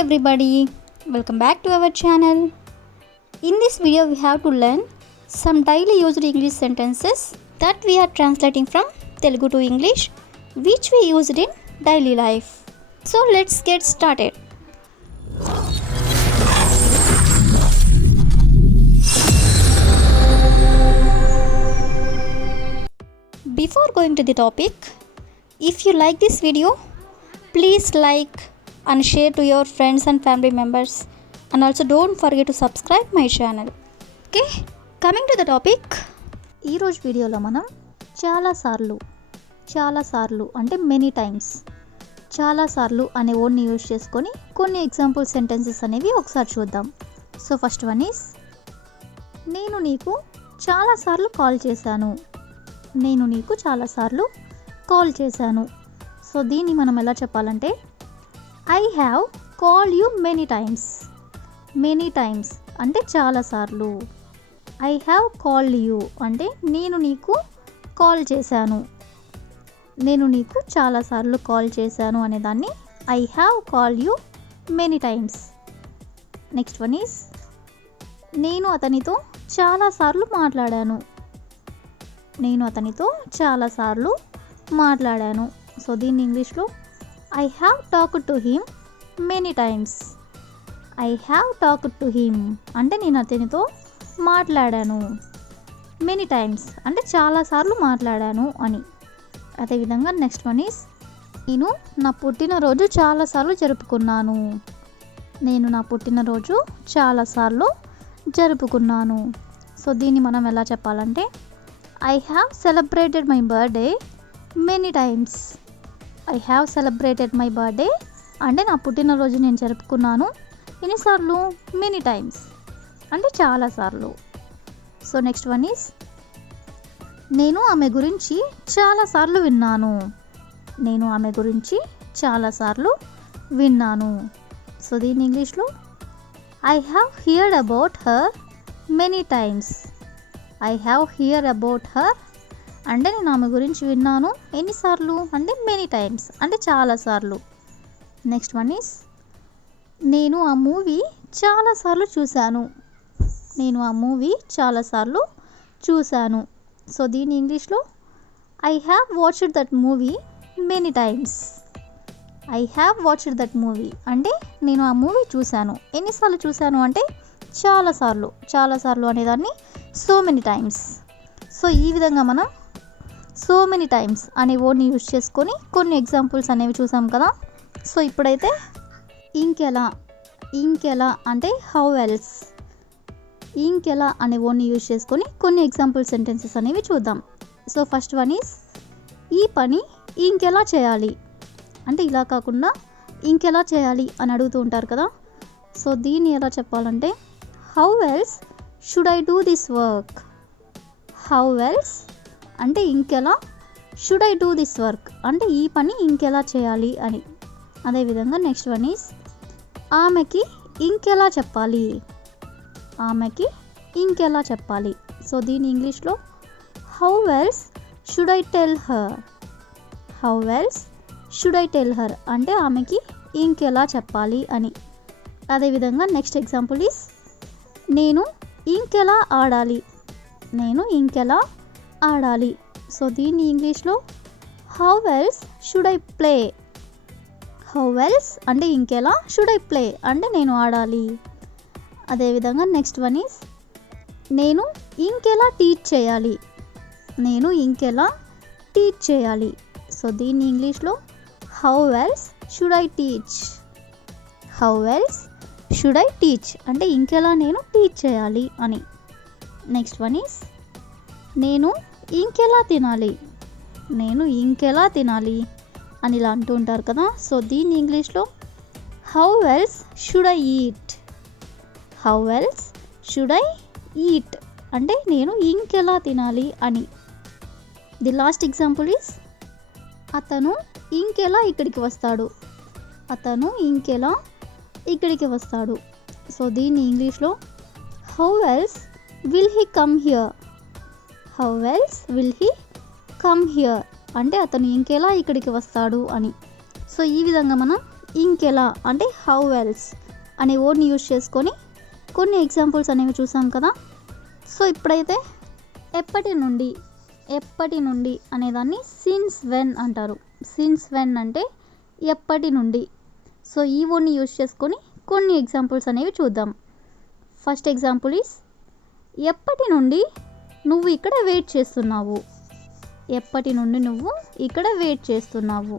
everybody, welcome back to our channel. In this video we have to learn some daily used English sentences that we are translating from Telugu to English which we used in daily life. So let's get started. Before going to the topic, if you like this video, please like and share to your friends and family members, and also don't forget to subscribe my channel. Okay, coming to the topic, ఈ రోజు వీడియోలో మనం చాలాసార్లు అంటే many times చాలాసార్లు అనే వర్డ్ని use చేసుకొని కొన్ని ఎగ్జాంపుల్ సెంటెన్సెస్ అనేవి ఒకసారి చూద్దాం. సో ఫస్ట్ వన్ ఈస్, నేను నీకు చాలాసార్లు కాల్ చేశాను. నేను నీకు చాలాసార్లు కాల్ చేశాను. సో దీన్ని మనం ఎలా చెప్పాలంటే, I have call you many times. Many times అంటే చాలాసార్లు. ఐ హ్యావ్ కాల్డ్ యూ అంటే నేను నీకు కాల్ చేశాను. నేను నీకు చాలాసార్లు కాల్ చేశాను అనేదాన్ని I have called you many times. Next one is, నేను అతనితో చాలాసార్లు మాట్లాడాను. నేను అతనితో చాలాసార్లు మాట్లాడాను. సో దీన్ని ఇంగ్లీష్లో I have talked to him many times. I have talked to him అంటే నేను అతనితో మాట్లాడాను. మెనీ టైమ్స్ అంటే చాలాసార్లు మాట్లాడాను అని. అదేవిధంగా నెక్స్ట్ వన్ ఈస్, నేను నా పుట్టినరోజు చాలాసార్లు జరుపుకున్నాను. నేను నా పుట్టినరోజు చాలాసార్లు జరుపుకున్నాను. సో దీన్ని మనం ఎలా చెప్పాలంటే, I have celebrated my birthday many times. I have celebrated my birthday అంటే నా పుట్టినరోజు నేను జరుపుకున్నాను. ఎన్నిసార్లు? మెనీ టైమ్స్ అంటే చాలాసార్లు. సో నెక్స్ట్ వన్ ఈస్, నేను ఆమె గురించి చాలాసార్లు విన్నాను. నేను ఆమె గురించి చాలాసార్లు విన్నాను. సో దీని ఇంగ్లీష్లో I have heard about her many times. I have hear about her అంటే నేను ఆమె గురించి విన్నాను. ఎన్నిసార్లు అంటే మెనీ టైమ్స్ అంటే చాలాసార్లు. నెక్స్ట్ వన్ ఈస్, నేను ఆ మూవీ చాలాసార్లు చూశాను. నేను ఆ మూవీ చాలాసార్లు చూశాను. సో దీని ఇంగ్లీష్లో I have watched that movie many times. I have watched that movie అంటే నేను ఆ మూవీ చూశాను. ఎన్నిసార్లు చూశాను అంటే చాలాసార్లు. చాలాసార్లు అనేదాన్ని సో మెనీ టైమ్స్. సో ఈ విధంగా మనం సో మెనీ టైమ్స్ అనే వర్డ్ని యూజ్ చేసుకొని కొన్ని ఎగ్జాంపుల్స్ అనేవి చూసాం కదా. సో ఇప్పుడైతే ఇంకెలా అంటే హౌ ఎల్స్. ఇంకెలా అనే వర్డ్ని యూజ్ చేసుకొని కొన్ని ఎగ్జాంపుల్ సెంటెన్సెస్ అనేవి చూద్దాం. సో ఫస్ట్ వన్ ఈస్, ఈ పని ఇంకెలా చేయాలి అంటే ఇలా కాకుండా ఇంకెలా చేయాలి అని అడుగుతూ ఉంటారు కదా. సో దీన్ని ఎలా చెప్పాలంటే, how else should I do this work. How else అంటే ఇంకెలా, should I do this work అంటే ఈ పని ఇంకెలా చేయాలి అని. అదేవిధంగా నెక్స్ట్ వన్ ఈస్, ఆమెకి ఇంకెలా చెప్పాలి. ఆమెకి ఇంకెలా చెప్పాలి. సో దీని ఇంగ్లీష్లో how else should I tell her. How else should I tell her అంటే ఆమెకి ఇంకెలా చెప్పాలి అని. అదేవిధంగా నెక్స్ట్ ఎగ్జాంపుల్ ఈస్, నేను ఇంకెలా ఆడాలి. నేను ఇంకెలా ఆడాలి. సో దీన్ని ఇంగ్లీష్లో how else should I play. How else అంటే ఇంకెలా, షుడ్ ఐ ప్లే అంటే నేను ఆడాలి. అదేవిధంగా నెక్స్ట్ వన్ ఈస్, నేను ఇంకెలా టీచ్ చేయాలి. నేను ఇంకెలా టీచ్ చేయాలి. సో దీన్ని ఇంగ్లీష్లో how else should I teach. How else should I teach అంటే ఇంకెలా నేను టీచ్ చేయాలి అని. నెక్స్ట్ వన్ ఈస్, నేను ఇంకెలా తినాలి. నేను ఇంకెలా తినాలి అని ఇలా అంటూ ఉంటారు కదా. సో దీన్ని ఇంగ్లీష్లో how else should I eat. How else should I eat అంటే నేను ఇంకెలా తినాలి అని. ది లాస్ట్ ఎగ్జాంపుల్ ఈస్, అతను ఇంకెలా ఇక్కడికి వస్తాడు. అతను ఇంకెలా ఇక్కడికి వస్తాడు. సో దీన్ని ఇంగ్లీష్లో how else will he come here. How else will he come here అంటే అతను ఇంకెలా ఇక్కడికి వస్తాడు అని. సో ఈ విధంగా మనం ఇంకెలా అంటే హౌ ఎల్స్ అనే వర్డ్ని యూజ్ చేసుకొని కొన్ని ఎగ్జాంపుల్స్ అనేవి చూసాం కదా. సో ఇప్పుడైతే ఎప్పటి నుండి అనేదాన్ని సిన్స్ వెన్ అంటారు. సిన్స్ వెన్ అంటే ఎప్పటి నుండి. సో ఈ వర్డ్ని యూజ్ చేసుకొని కొన్ని ఎగ్జాంపుల్స్ అనేవి చూద్దాం. ఫస్ట్ ఎగ్జాంపుల్ ఈస్ ఎప్పటి నుండి నువ్వు ఇక్కడ వెయిట్ చేస్తున్నావు. ఎప్పటి నుండి నువ్వు ఇక్కడ వెయిట్ చేస్తున్నావు.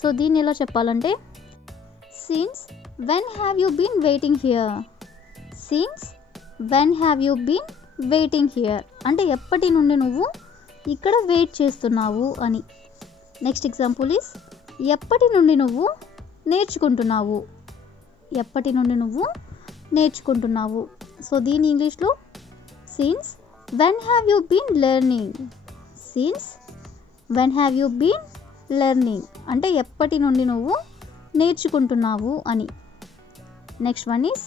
సో దీన్ని ఎలా చెప్పాలంటే since when have you been waiting here. Since when have you been waiting here అంటే ఎప్పటి నుండి నువ్వు ఇక్కడ వెయిట్ చేస్తున్నావు అని. నెక్స్ట్ ఎగ్జాంపుల్ ఈస్ ఎప్పటి నుండి నువ్వు నేర్చుకుంటున్నావు. ఎప్పటి నుండి నువ్వు నేర్చుకుంటున్నావు. సో దీని ఇంగ్లీష్లో since when have you been learning. Since when have you been learning అంటే ఎప్పటి నుండి నువ్వు నేర్చుకుంటున్నావు అని. నెక్స్ట్ వన్ ఈస్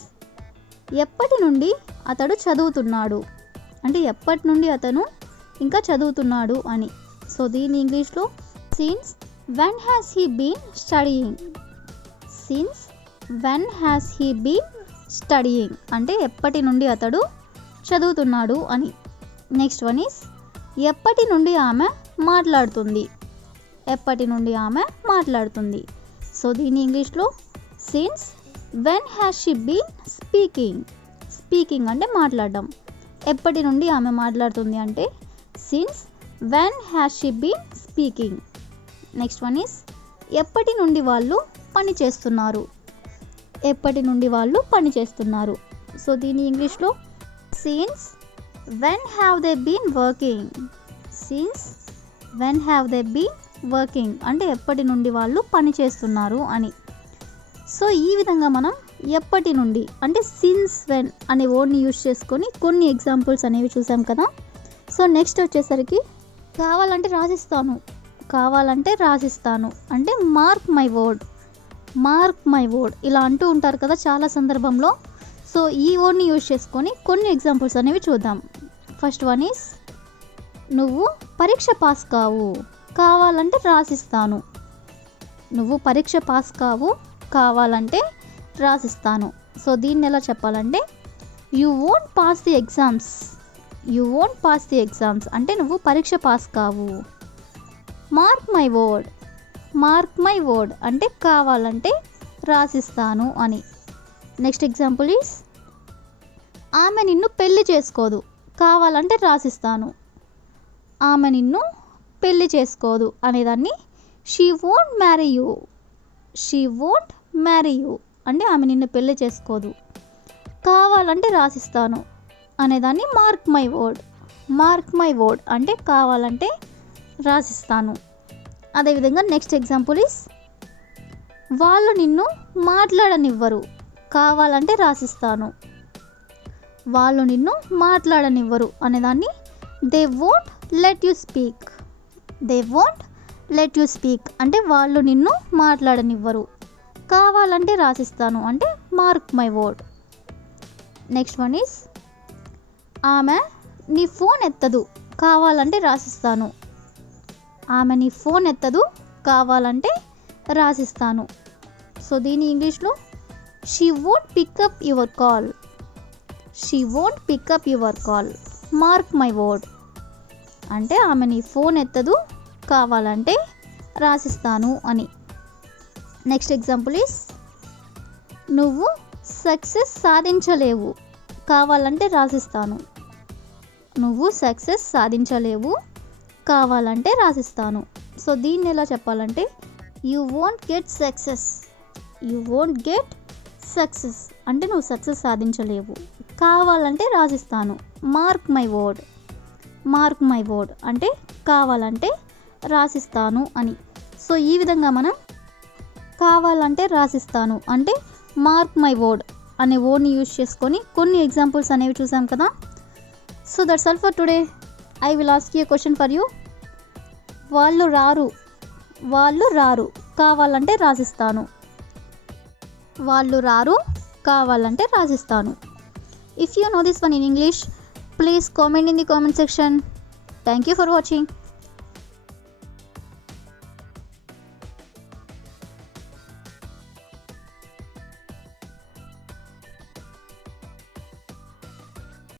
ఎప్పటి నుండి అతడు చదువుతున్నాడు అంటే ఎప్పటి నుండి అతను ఇంకా చదువుతున్నాడు అని. సో దీని ఇంగ్లీష్లో since when has he been studying. Since when has he been studying అంటే ఎప్పటి నుండి అతడు చదువుతున్నాడు అని. నెక్స్ట్ వన్ ఈస్ ఎప్పటి నుండి ఆమె మాట్లాడుతుంది. ఎప్పటి నుండి ఆమె మాట్లాడుతుంది. సో దీని ఇంగ్లీష్లో since when has she been speaking. Speaking అంటే మాట్లాడడం. ఎప్పటి నుండి ఆమె మాట్లాడుతుంది అంటే since when has she been speaking. Next one is ఎప్పటి నుండి వాళ్ళు పని చేస్తున్నారు. ఎప్పటి నుండి వాళ్ళు పని చేస్తున్నారు. సో దీని ఇంగ్లీష్లో since when have they been working. Since when have they been working అంటే ఎప్పటి నుండి వాళ్ళు పని చేస్తున్నారు అని. సో ఈ విధంగా మనం ఎప్పటి నుండి అంటే సిన్స్ వెన్ అనే వర్డ్ని యూజ్ చేసుకొని కొన్ని ఎగ్జాంపుల్స్ అనేవి చూసాం కదా. సో నెక్స్ట్ వచ్చేసరికి కావాలంటే రాసిస్తాను అంటే మార్క్ మై వర్డ్ ఇలా అంటూ ఉంటారు కదా చాలా సందర్భంలో. సో ఈ వర్డ్ని యూజ్ చేసుకొని కొన్ని ఎగ్జాంపుల్స్ అనేవి చూద్దాం. ఫస్ట్ వన్ ఈస్ నువ్వు పరీక్ష పాస్ కావు, కావాలంటే రాసిస్తాను. నువ్వు పరీక్ష పాస్ కావు, కావాలంటే రాసిస్తాను. సో దీన్ని ఎలా చెప్పాలంటే you won't pass the exams అంటే నువ్వు పరీక్ష పాస్ కావు. మార్క్ మై వర్డ్ అంటే కావాలంటే రాసిస్తాను అని. నెక్స్ట్ ఎగ్జాంపుల్ ఈస్ ఆమె నిన్ను పెళ్లి చేసుకోదు, కావాలంటే రాసిస్తాను. ఆమె నిన్ను పెళ్లి చేసుకోదు అనేదాన్ని షీ వోంట్ మ్యారీ యూ అంటే ఆమె నిన్ను పెళ్లి చేసుకోదు. కావాలంటే రాసిస్తాను అనేదాన్ని మార్క్ మై వర్డ్ అంటే కావాలంటే రాసిస్తాను. అదేవిధంగా నెక్స్ట్ ఎగ్జాంపుల్ ఈస్ వాళ్ళు నిన్ను మాట్లాడనివ్వరు, కావాలంటే రాసిస్తాను. వాళ్ళు నిన్ను మాట్లాడనివ్వరు అనేదాన్ని they won't let you speak అంటే వాళ్ళు నిన్ను మాట్లాడనివ్వరు. కావాలంటే రాసిస్తాను అంటే mark my word. Next one is ఆమె నీ ఫోన్ ఎత్తదు, కావాలంటే రాసిస్తాను. ఆమె నీ ఫోన్ ఎత్తదు, కావాలంటే రాసిస్తాను. సో దీని ఇంగ్లీష్లో she won't pickup your call mark my word అంటే ఆమె నీ ఫోన్ ఎత్తదు, కావాలంటే రాసిస్తాను అని. నెక్స్ట్ ఎగ్జాంపుల్ ఈస్ నువ్వు సక్సెస్ సాధించలేవు, కావాలంటే రాసిస్తాను. నువ్వు సక్సెస్ సాధించలేవు, కావాలంటే రాసిస్తాను. సో దీన్ని ఎలా చెప్పాలంటే యూ వోంట్ గెట్ సక్సెస్ అంటే నువ్వు సక్సెస్ సాధించలేవు, కావాలంటే రాసిస్తాను. మార్క్ మై వర్డ్ అంటే కావాలంటే రాసిస్తాను అని. సో ఈ విధంగా మనం కావాలంటే రాసిస్తాను అంటే మార్క్ మై వర్డ్ అనే వర్డ్ని యూజ్ చేసుకొని కొన్ని ఎగ్జాంపుల్స్ అనేవి చూసాం కదా. So that's all for today. I will ask you question for you. వాళ్ళు రారు కావాలంటే రాసిస్తాను. వాళ్ళు రారు కావాలంటే రాసిస్తాను. If you know this one in English, please comment in the comment section. Thank you for watching.